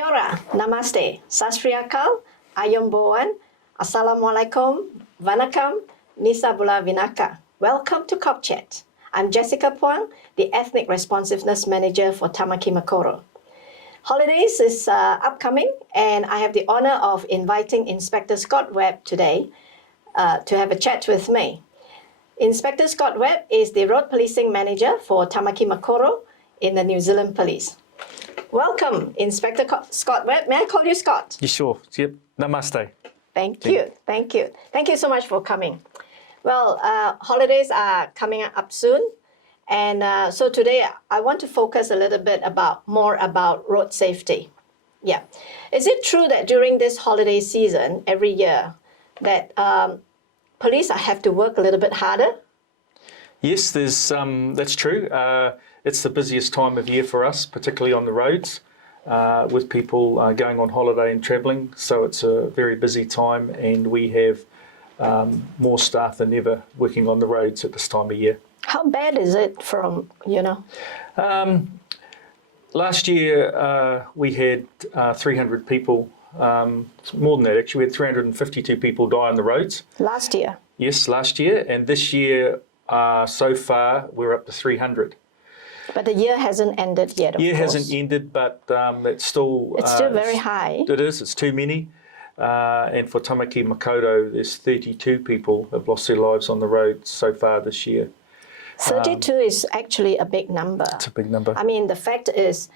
Kia ora, namaste, sat sri akal, ayomboan, assalamualaikum, vanakkam, nisa bula vinaka. Welcome to Cop Chat. I'm Jessica Phuang, the Ethnic Responsiveness Manager for Tamaki Makaurau. Holidays is upcoming, and I have the honor of inviting Inspector Scott Webb today to have a chat with me. Inspector Scott Webb is the Road Policing Manager for Tamaki Makaurau in the New Zealand Police. Welcome, Inspector Scott Webb. May I call you Scott? You sure? Yep. Namaste. Thank you. Thank you. Thank you so much for coming. Well, holidays are coming up soon. And so today I want to focus a little bit more about road safety. Yeah. Is it true that during this holiday season, every year, that police have to work a little bit harder? Yes, that's true. It's the busiest time of year for us, particularly on the roads, with people going on holiday and travelling. So it's a very busy time, and we have more staff than ever working on the roads at this time of year. How bad is it from, Last year we had 300 people, more than that actually, we had 352 people die on the roads. Last year? Yes, last year. And this year, so far, we're up to 300. But the year hasn't ended yet, of course. Year hasn't ended, but it's still... It's still very high. It is, it's too many. And for Tamaki Makaurau, there's 32 people have lost their lives on the road so far this year. 32 is actually a big number. It's a big number. I mean, the fact is,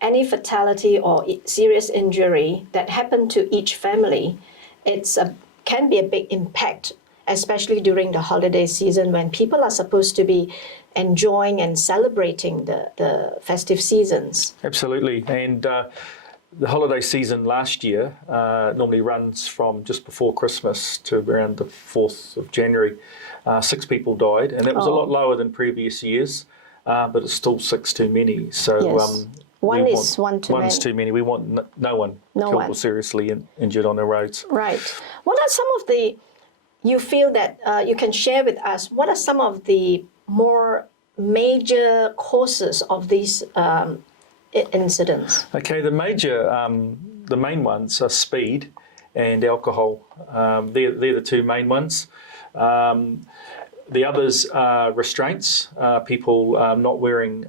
any fatality or serious injury that happened to each family, can be a big impact, especially during the holiday season when people are supposed to be enjoying and celebrating the festive seasons. Absolutely. And the holiday season last year normally runs from just before Christmas to around the 4th of January. 6 people died, and that was a lot lower than previous years, but it's still 6 too many. So yes. One's too many. We want no one killed or seriously injured on the roads. Right. What are some of you feel that you can share with us, what are some of the more major causes of these incidents? Okay, the main ones are speed and alcohol. They're the two main ones. The others are restraints, people not wearing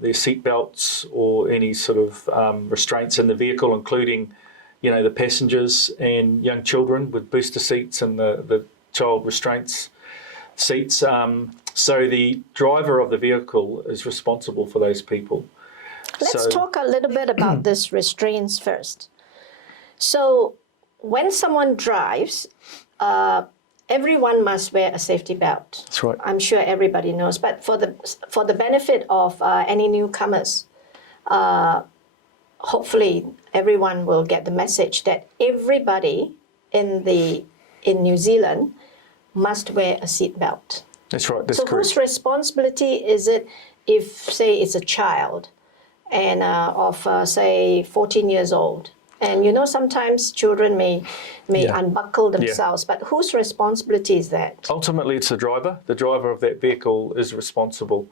their seat belts or any sort of restraints in the vehicle, including, the passengers and young children with booster seats and the child restraints seats. So the driver of the vehicle is responsible for those people. Let's talk a little bit about this restraints first. So when someone drives, everyone must wear a safety belt. That's right. I'm sure everybody knows, but for the benefit of any newcomers, hopefully everyone will get the message that everybody in New Zealand must wear a seat belt. That's right. That's so correct. Whose responsibility is it if, say, it's a child and of say 14 years old? And sometimes children may unbuckle themselves, but whose responsibility is that? Ultimately, it's the driver. The driver of that vehicle is responsible,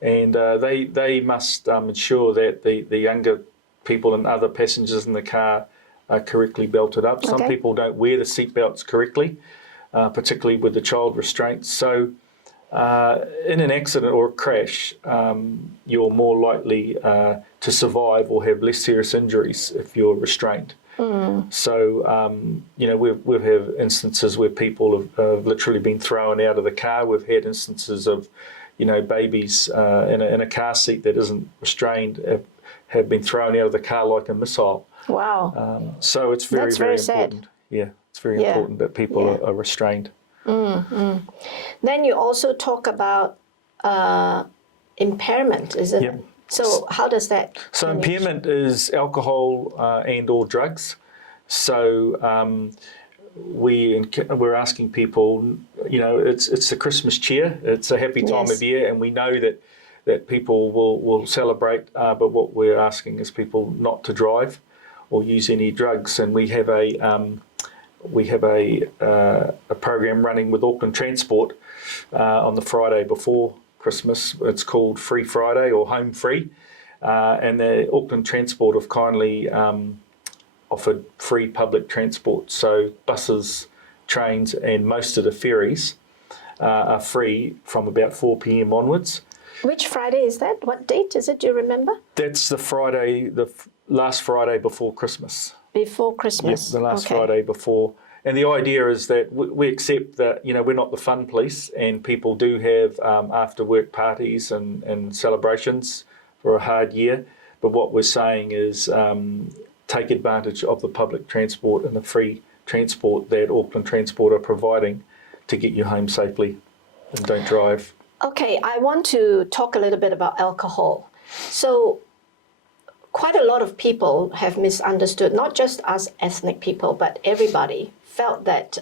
and they must ensure that the younger people and other passengers in the car are correctly belted up. Some people don't wear the seat belts correctly, particularly with the child restraints. So in an accident or a crash, you're more likely to survive or have less serious injuries if you're restrained. So, we've had instances where people have literally been thrown out of the car. We've had instances of, babies in a car seat that isn't restrained have been thrown out of the car like a missile. Wow. So it's very, That's very important. Sad. Yeah, it's very important that people are restrained. Then you also talk about impairment, isn't it? So how does that? So impairment is alcohol and or drugs. So we're asking people, it's the Christmas cheer. It's a happy time of year, and we know that people will celebrate. But what we're asking is people not to drive or use any drugs. And we have a program running with Auckland Transport on the Friday before Christmas. It's called Free Friday or Home Free. and the Auckland Transport have kindly offered free public transport. So buses, trains, and most of the ferries are free from about 4 p.m. onwards. Which Friday is that? What date is it? Do you remember? That's the Friday, last Friday before Christmas. Before Christmas. Yep, the last Okay. Friday before. And the idea is that we accept that, we're not the fun police, and people do have after work parties and celebrations for a hard year. But what we're saying is take advantage of the public transport and the free transport that Auckland Transport are providing to get you home safely, and don't drive. Okay, I want to talk a little bit about alcohol. So quite a lot of people have misunderstood, not just us ethnic people, but everybody felt that,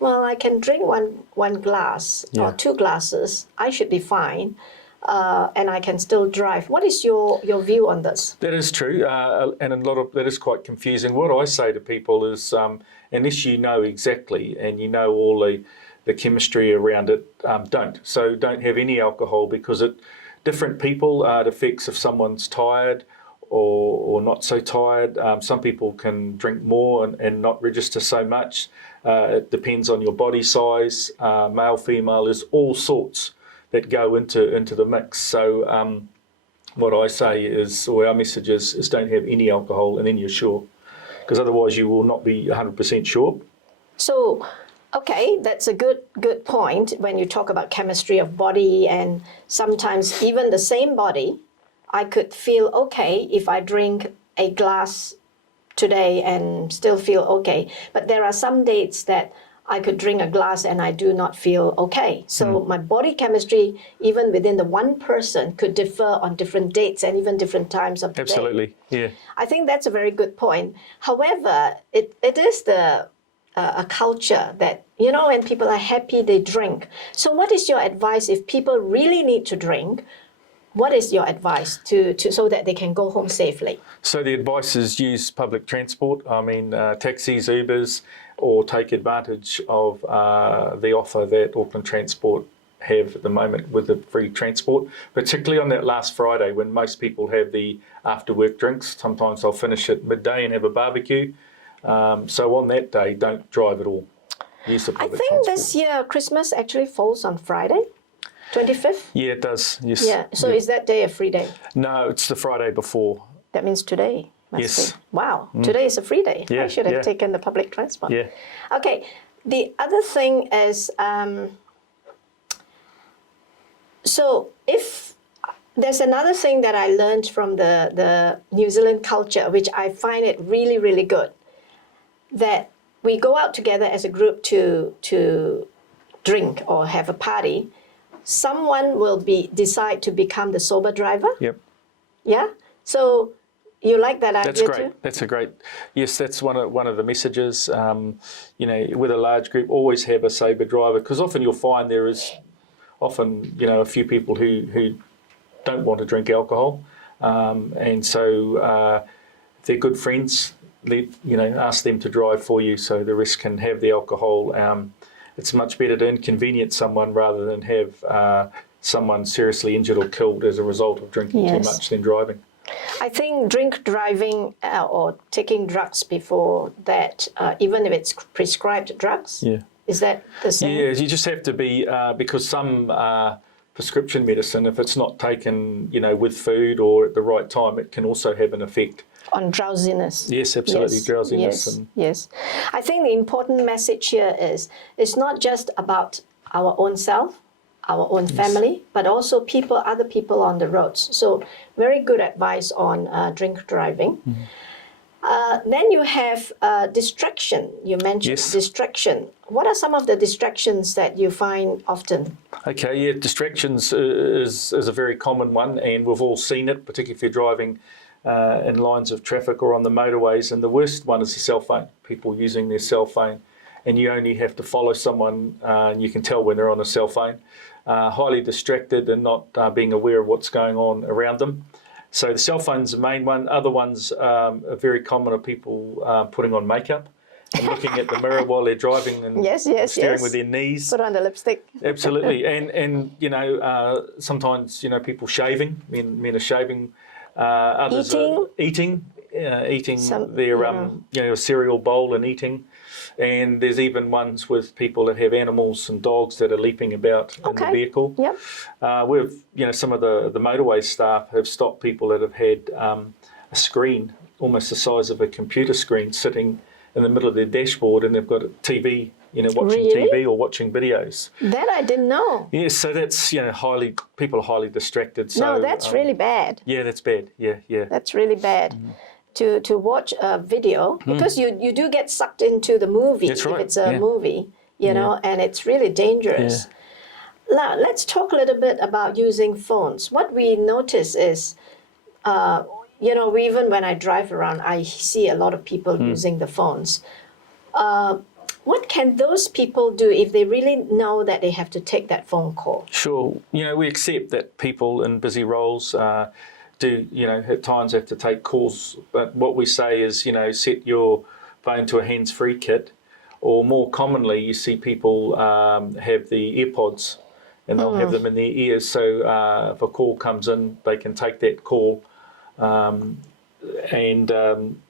well, I can drink one glass or 2 glasses, I should be fine, and I can still drive. What is your view on this? That is true, and a lot of that is quite confusing. What I say to people is, unless you know exactly and you know all the chemistry around it, don't. So don't have any alcohol, because different people, it affects if someone's tired or not so tired. Some people can drink more and not register so much. It depends on your body size, male, female, there's all sorts that go into the mix. So what I say is, or our message is don't have any alcohol, and then you're sure, because otherwise you will not be 100% sure. So, okay, that's a good point when you talk about chemistry of body, and sometimes even the same body, I could feel okay if I drink a glass today and still feel okay. But there are some dates that I could drink a glass and I do not feel okay. So my body chemistry, even within the one person, could differ on different dates and even different times of the day. Absolutely, yeah. I think that's a very good point. However, it is a culture that, when people are happy, they drink. So what is your advice if people really need to drink? What is your advice to so that they can go home safely? So the advice is use public transport. I mean, taxis, Ubers, or take advantage of the offer that Auckland Transport have at the moment with the free transport, particularly on that last Friday when most people have the after work drinks. Sometimes they'll finish at midday and have a barbecue. So on that day, don't drive at all. Use the public transport. This year Christmas actually falls on Friday, 25th? Yeah, it does, yes. Yeah, so is that day a free day? No, it's the Friday before. That means today. Yes. Be. Wow, today is a free day. Yeah, I should have taken the public transport. Yeah. Okay, the other thing is, so if there's another thing that I learned from the New Zealand culture, which I find it really, really good, that we go out together as a group to drink or have a party. Someone will decide to become the sober driver. Yep. Yeah. So you like that idea That's great. too? That's a great. Yes, that's one of the messages. With a large group, always have a sober driver, because often you'll find there is often a few people who don't want to drink alcohol, and so if they're good friends, ask them to drive for you, so the rest can have the alcohol. It's much better to inconvenience someone rather than have someone seriously injured or killed as a result of drinking too much than driving. I think drink driving or taking drugs before that, even if it's prescribed drugs, is that the same? Yeah, you just have to be, because some prescription medicine, if it's not taken, with food or at the right time, it can also have an effect. On drowsiness. Yes, absolutely, drowsiness. Yes. I think the important message here is it's not just about our own self, our own family, but also other people on the roads. So very good advice on drink driving. Then you have distraction. You mentioned distraction. What are some of the distractions that you find often? Okay, yeah, distractions is a very common one, and we've all seen it, particularly if you're driving in lines of traffic or on the motorways. And the worst one is the cell phone, people using their cell phone. And you only have to follow someone and you can tell when they're on a cell phone, highly distracted and not being aware of what's going on around them. So the cell phone's the main one. Other ones are very common are people putting on makeup and looking at the mirror while they're driving and staring with their knees. Put on the lipstick. Absolutely. And sometimes, people shaving, men are shaving Others Eating? Eating their cereal bowl and eating. And there's even ones with people that have animals and dogs that are leaping about in the vehicle. Yep. Some of the motorway staff have stopped people that have had a screen, almost the size of a computer screen, sitting in the middle of their dashboard, and they've got a TV, watching TV or watching videos. That I didn't know. Yeah, so that's people are highly distracted. So, no, that's really bad. Yeah, that's bad. Yeah. That's really bad. To watch a video, because you do get sucked into the movie. That's right. If it's a movie, and it's really dangerous. Now, let's talk a little bit about using phones. What we notice is, even when I drive around, I see a lot of people using the phones. What can those people do if they really know that they have to take that phone call? Sure. We accept that people in busy roles do, at times have to take calls. But what we say is, set your phone to a hands-free kit, or more commonly, you see people have the AirPods, and they'll have them in their ears. So if a call comes in, they can take that call and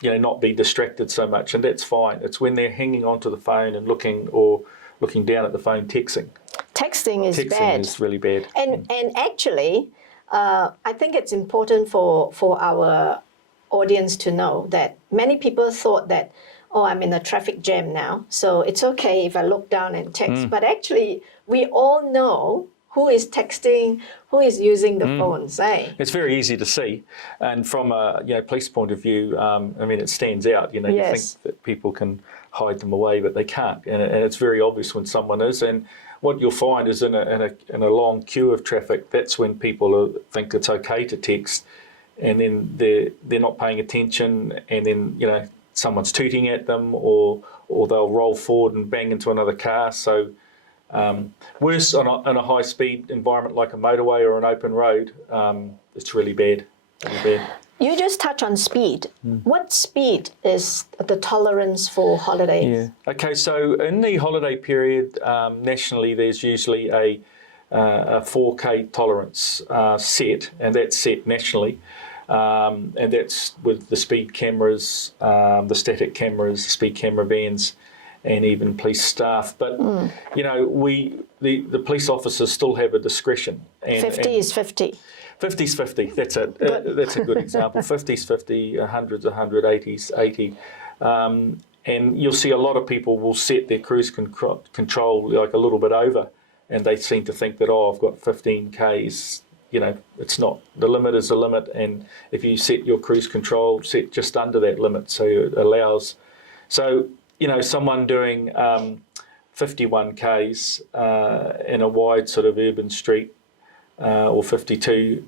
not be distracted so much, and that's fine. It's when they're hanging onto the phone and looking down at the phone, texting. Texting is bad. Texting is really bad. And actually, I think it's important for our audience to know that many people thought that, I'm in a traffic jam now, so it's okay if I look down and text. But actually, we all know who is texting, who is using the phones, eh? It's very easy to see, and from a police point of view, it stands out. You think that people can hide them away, but they can't, and it's very obvious when someone is. And what you'll find is in a long queue of traffic, that's when people think it's okay to text, and then they're not paying attention, and then someone's tooting at them, or they'll roll forward and bang into another car. So worse in a high-speed environment like a motorway or an open road, it's really bad. You just touch on speed. What speed is the tolerance for holidays? Yeah. Okay, so in the holiday period, nationally, there's usually a 4K tolerance set, and that's set nationally. And that's with the speed cameras, the static cameras, the speed camera vans, and even police staff. But the police officers still have a discretion. 50 is 50. 50's 50. That's it. That's a good example. 50's 50, 100's 100, 80's 80. And you'll see a lot of people will set their cruise control like a little bit over, and they seem to think that, I've got 15 Ks. It's not. The limit is the limit, and if you set your cruise control, set just under that limit, so it allows. So, someone doing 51 Ks in a wide sort of urban street, or 52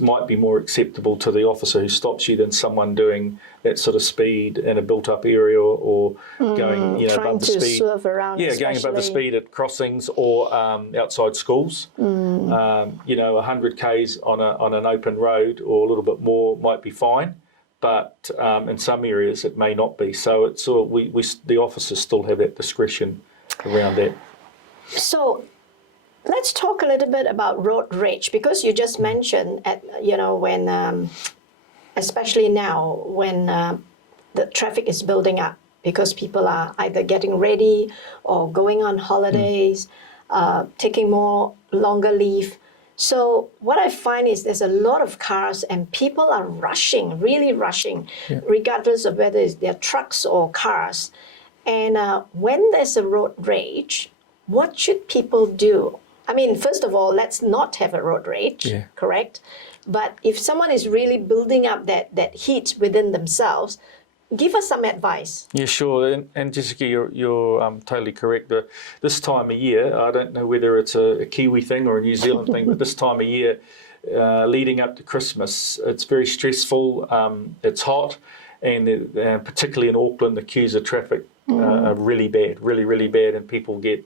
might be more acceptable to the officer who stops you than someone doing that sort of speed in a built-up area, or going above the speed. Swerve around, going above the speed at crossings or outside schools. 100 Ks on an open road or a little bit more might be fine, but in some areas it may not be. So it's the officers still have that discretion around that. So let's talk a little bit about road rage, because you just mentioned, when, especially now, when the traffic is building up, because people are either getting ready or going on holidays, taking longer leave. So what I find is there's a lot of cars and people are rushing, really rushing, regardless of whether it's their trucks or cars. And when there's a road rage, what should people do? I mean, first of all, let's not have a road rage, correct? But if someone is really building up that heat within themselves, give us some advice. Yeah, sure. And Jessica, you're totally correct. This time of year, I don't know whether it's a Kiwi thing or a New Zealand thing, but this time of year, leading up to Christmas, it's very stressful. It's hot, and particularly in Auckland, the queues of traffic are really bad, really bad, and people get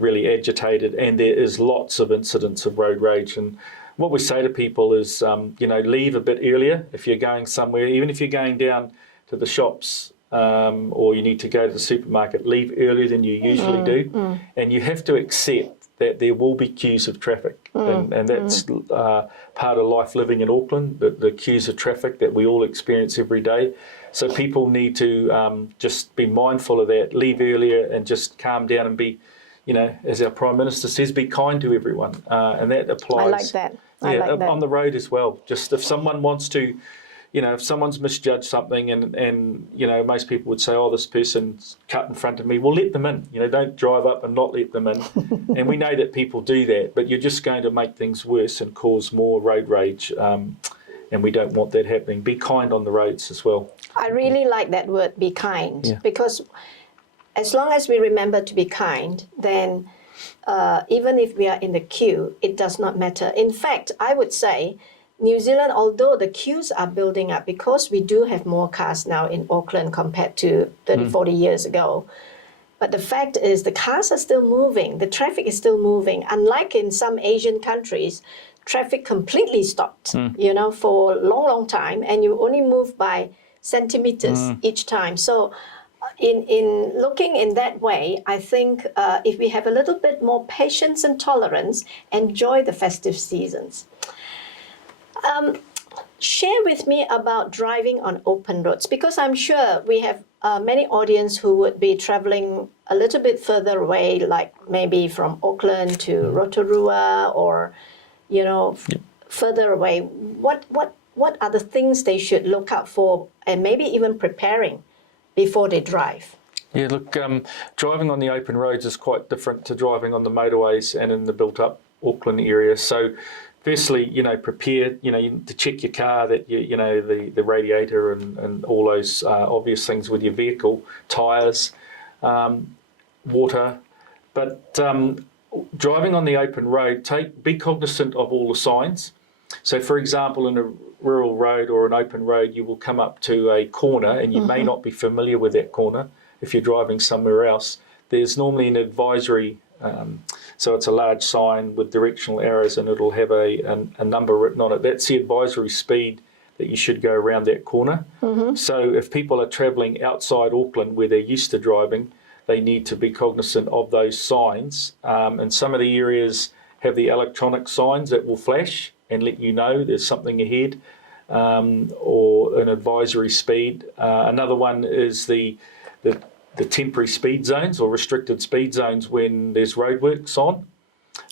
really agitated, and there is lots of incidents of road rage. And what we say to people is, leave a bit earlier if you're going somewhere, even if you're going down to the shops or you need to go to the supermarket, leave earlier than you usually do. And you have to accept that there will be queues of traffic, and that's part of life living in Auckland, the queues of traffic that we all experience every day. So people need to just be mindful of that, leave earlier and just calm down and be, as our Prime Minister says, be kind to everyone. And that applies. I like that. I like that. On the road as well. Just if someone wants to, if someone's misjudged something and most people would say, oh, this person's cut in front of me, well, let them in. Don't drive up and not let them in. And we know that people do that, but you're just going to make things worse and cause more road rage. And we don't want that happening. Be kind on the roads as well. I really like that word, be kind, because as long as we remember to be kind, then even if we are in the queue, it does not matter. In fact, I would say New Zealand, although the queues are building up because we do have more cars now in Auckland compared to 30, 40 years ago, but the fact is the cars are still moving, the traffic is still moving. Unlike in some Asian countries, traffic completely stopped, for a long, long time, and you only move by centimeters each time. So in looking in that way, I think if we have a little bit more patience and tolerance, enjoy the festive seasons. Share with me about driving on open roads, because I'm sure we have many audience who would be traveling a little bit further away, like maybe from Auckland to Rotorua or, further away. What are the things they should look out for and maybe even preparing before they drive? Yeah, look, driving on the open roads is quite different to driving on the motorways and in the built-up Auckland area. So firstly, prepare, to check your car, that the radiator and all those obvious things with your vehicle, tyres, water. But driving on the open road, be cognizant of all the signs. So for example, in a rural road or an open road, you will come up to a corner and you may not be familiar with that corner if you're driving somewhere else. There's normally an advisory, so it's a large sign with directional arrows and it'll have a number written on it. That's the advisory speed that you should go around that corner. So if people are travelling outside Auckland where they're used to driving, they need to be cognizant of those signs. And some of the areas have the electronic signs that will flash and let you know there's something ahead, or an advisory speed. Another one is the temporary speed zones or restricted speed zones when there's roadworks on.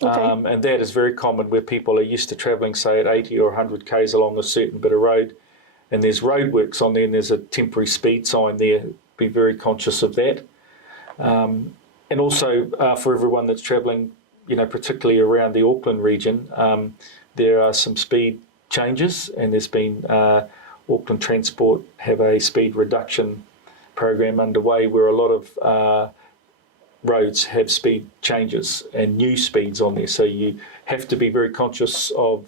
Okay. And that is very common where people are used to travelling, say, at 80 or 100 k's along a certain bit of road, and there's roadworks on there and there's a temporary speed sign there. Be very conscious of that. And also for everyone that's travelling, particularly around the Auckland region, there are some speed changes, and there's been Auckland Transport have a speed reduction program underway where a lot of roads have speed changes and new speeds on there. So you have to be very conscious of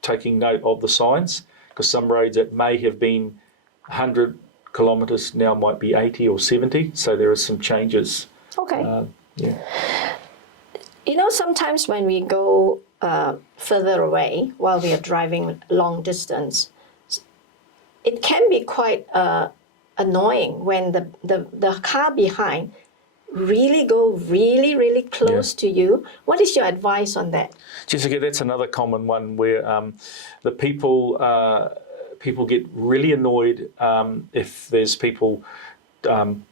taking note of the signs, because some roads that may have been 100 kilometres now might be 80 or 70. So there are some changes. Okay. Yeah. Sometimes when we go further away while we are driving long distance, it can be quite annoying when the car behind really go really close to you. What is your advice on that? Jessica, that's another common one where the people get really annoyed if there's people in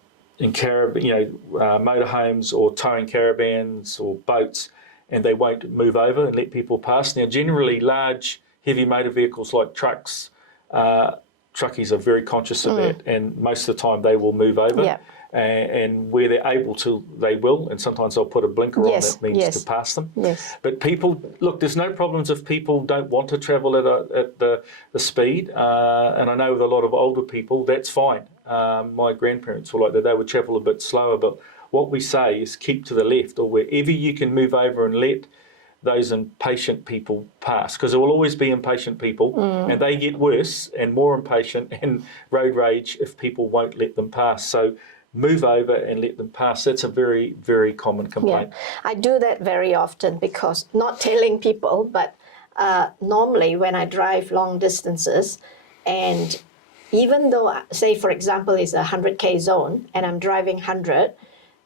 motorhomes or towing caravans or boats, and they won't move over and let people pass. Now, generally, large, heavy motor vehicles like trucks, truckies are very conscious of that, and most of the time they will move over. Yeah. And where they're able to, they will, and sometimes they'll put a blinker on that means to pass them. Yes. But people, look, there's no problems if people don't want to travel at the speed, and I know with a lot of older people, that's fine. My grandparents were like that, they would travel a bit slower, but what we say is keep to the left or wherever you can move over and let those impatient people pass, because there will always be impatient people, and they get worse and more impatient and road rage if people won't let them pass. So move over and let them pass. That's a very, very common complaint. Yeah, I do that very often, because not telling people, but normally when I drive long distances, and even though, say for example, it's a 100k zone and I'm driving 100,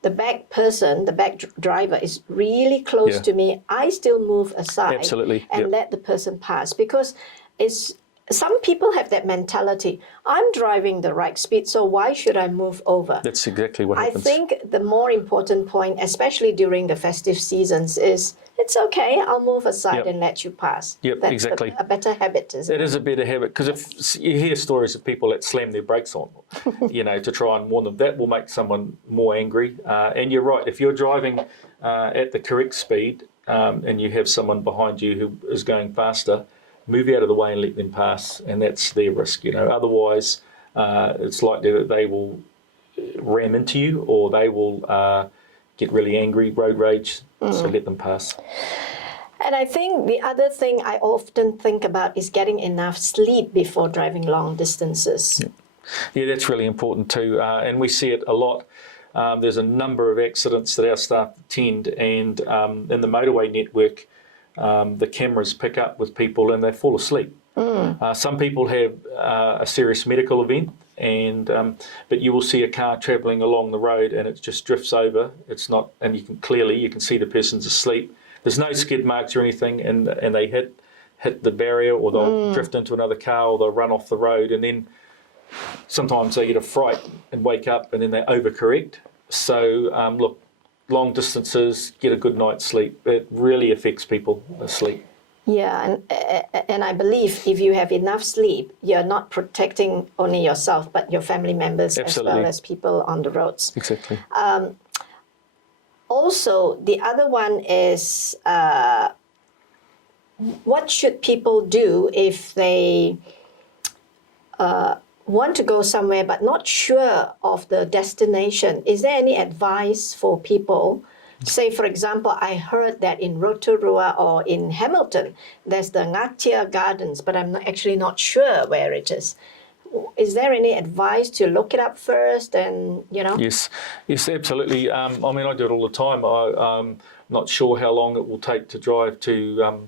the back person, the back driver is really close Yeah. to me, I still move aside Absolutely, and yep. let the person pass, because it's some people have that mentality. I'm driving the right speed, so why should I move over? That's exactly what I happens. think the more important point, especially during the festive seasons, is it's okay, I'll move aside Yep. and let you pass. Yep, That's exactly. a better habit, isn't It it? is a better habit, because if you hear stories of people that slam their brakes on, to try and warn them, that will make someone more angry. And you're right, if you're driving at the correct speed and you have someone behind you who is going faster, move out of the way and let them pass, and that's their risk. Otherwise, it's likely that they will ram into you, or they will get really angry, road rage. So let them pass. And I think the other thing I often think about is getting enough sleep before driving long distances. Yeah, that's really important too, and we see it a lot. There's a number of accidents that our staff attend, and in the motorway network, the cameras pick up with people and they fall asleep. Some people have a serious medical event, and but you will see a car travelling along the road and it just drifts over. It's not, and you can see the person's asleep. There's no skid marks or anything, and they hit the barrier, or they'll drift into another car, or they'll run off the road, and then sometimes they get a fright and wake up, and then they overcorrect. So look, long distances, get a good night's sleep. It really affects people, sleep. Yeah, and I believe if you have enough sleep, you're not protecting only yourself, but your family members Absolutely. as well as people on the roads. Exactly. Also, the other one is what should people do if they want to go somewhere but not sure of the destination? Is there any advice for people? Say, for example, I heard that in Rotorua or in Hamilton, there's the Ngatia Gardens, but I'm actually not sure where it is. Is there any advice to look it up first and, Yes, absolutely. I do it all the time. I'm not sure how long it will take to drive to,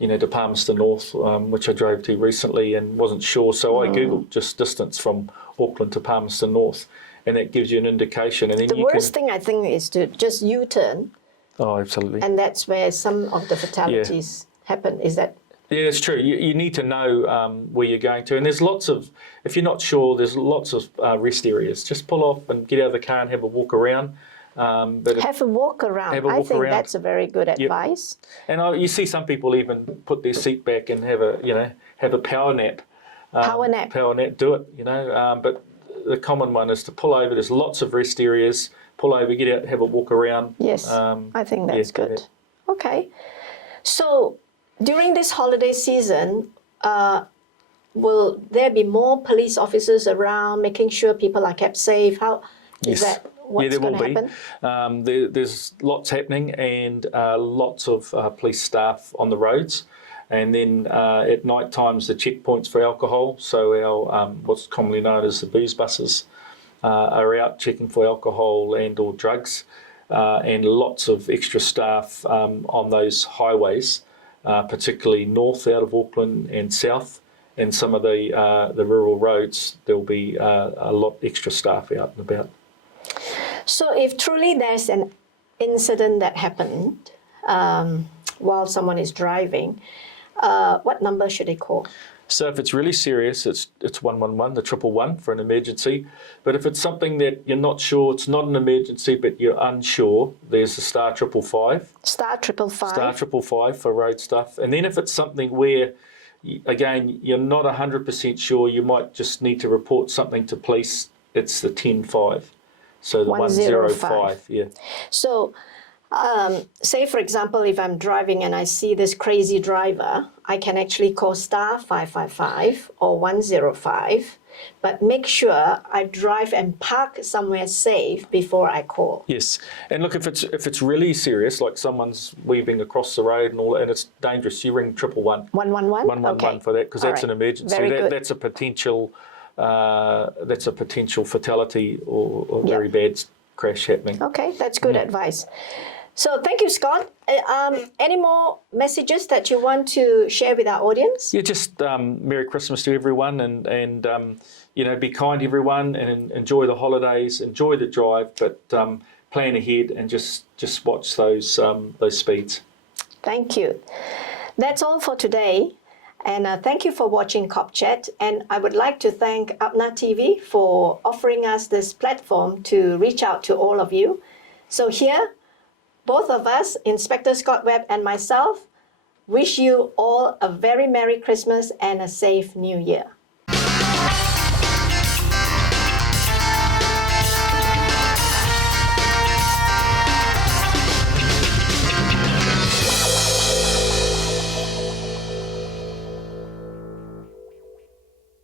to Palmerston North, which I drove to recently and wasn't sure. So I Googled just distance from Auckland to Palmerston North, and that gives you an indication. And then the worst thing I think is to just U-turn. Oh, absolutely. And that's where some of the fatalities happen. Is that? Yeah, it's true. You need to know where you're going to. And there's lots of, if you're not sure, there's lots of rest areas. Just pull off and get out of the car and have a walk around. Have a walk around. I think that's a very good advice. And you see some people even put their seat back and have a power nap. Power nap. Power nap, do it, But the common one is to pull over. There's lots of rest areas. Pull over, get out, have a walk around. Yes, I think that's good. Okay. So during this holiday season, will there be more police officers around making sure people are kept safe? How is that? What's going to happen? There's lots happening, and lots of police staff on the roads. And then at night times, the checkpoints for alcohol, so our what's commonly known as the booze buses, are out checking for alcohol and or drugs, and lots of extra staff on those highways, particularly north out of Auckland and south, and some of the rural roads. There'll be a lot extra staff out and about. So if truly there's an incident that happened while someone is driving, what number should they call? So if it's really serious, it's 111, the 111 for an emergency. But if it's something that you're not sure, it's not an emergency, but you're unsure, there's the star 555. Star 555. Star 555 for road stuff. And then if it's something where, again, you're not 100% sure, you might just need to report something to police, it's the 105. So the 105, yeah. So say, for example, if I'm driving and I see this crazy driver, I can actually call star 555 or 105, but make sure I drive and park somewhere safe before I call. Yes, and look, if it's really serious, like someone's weaving across the road and all, and it's dangerous, you ring 111. 111? 111 for that, because that's an emergency. Very good. That's a potential. That's a potential fatality or very bad crash happening. Okay, that's good advice. So thank you, Scott. Any more messages that you want to share with our audience? Yeah, just Merry Christmas to everyone, and be kind to everyone, and enjoy the holidays, enjoy the drive, but plan ahead and just watch those speeds. Thank you. That's all for today. And thank you for watching Cop Chat. And I would like to thank Apna TV for offering us this platform to reach out to all of you. So here, both of us, Inspector Scott Webb and myself, wish you all a very Merry Christmas and a safe New Year.